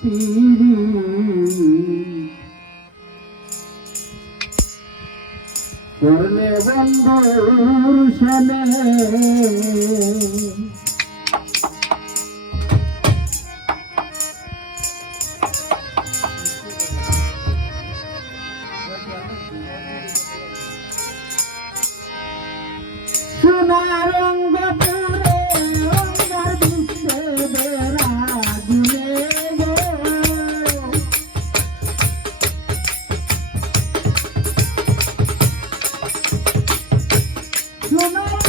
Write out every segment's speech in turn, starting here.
পিরি করলে বন্ধুর সনে সোনার রঙ্গ পুরে অঙ্গার দিচ্ছে বেড়া গুলে গো সোনার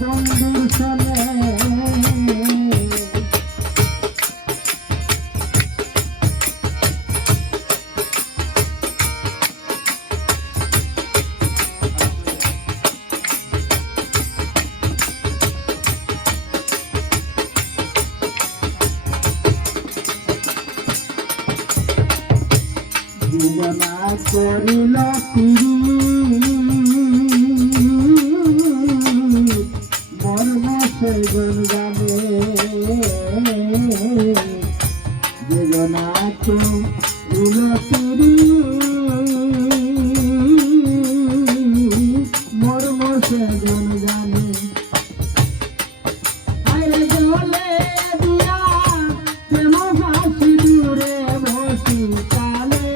বন্ধুর সনে জীবনা করিল মর্ম সেগুন গানে জীবনা করিল মর্ম সেগুন গানে আরে জলে দিয়া প্রেম ফাঁসি দূরে বসি কালে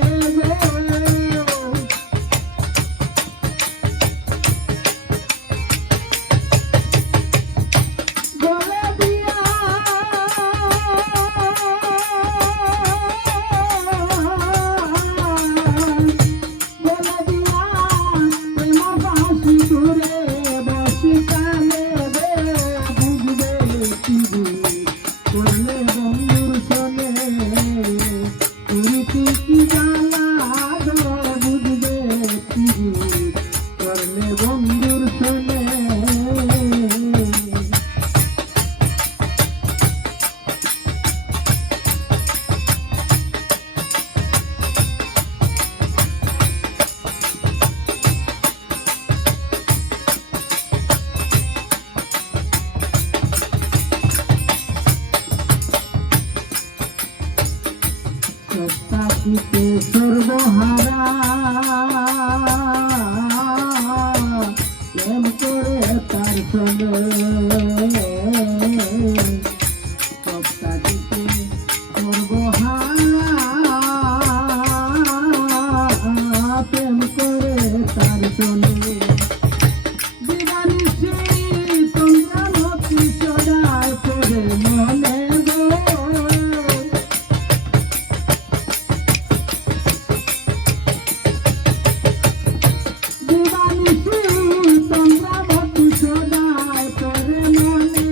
বন্ধুর সনে সত্তাপিতে সর্বহারা প্রেম করে তার সঙ্গে সত্তাপিতে সর্বহারা প্রেম করে তার সঙ্গে দিবানিশি তোমরা নতি চড়াই করে মনে তোমরা ভক্তি সদায় করে মনে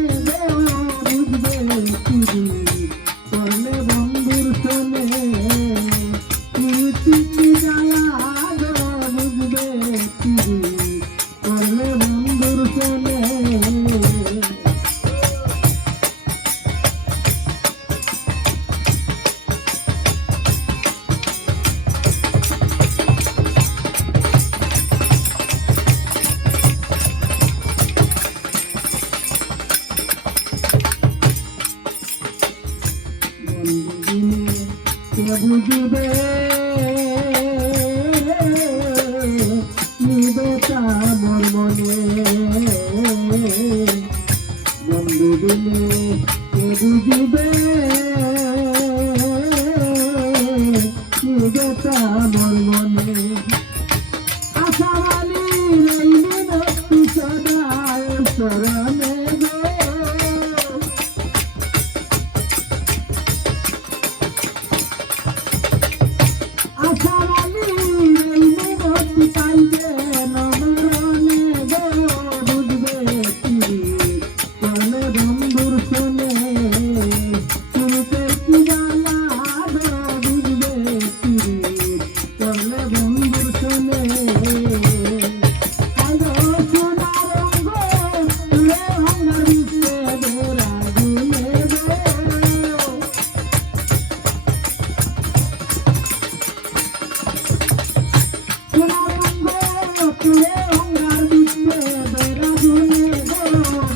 সোনার রঙ্গ তুলে অঙ্গার দিচ্ছে বেড়া ঝুলে গো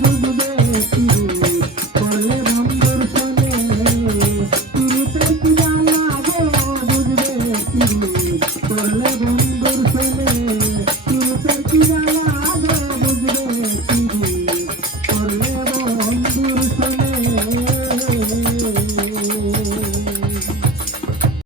বুঝবে তিরি করলে বন্ধুর শোনে তিরিতে কি জানা গো বুঝবে তিরি করলে বন্ধুর শোনে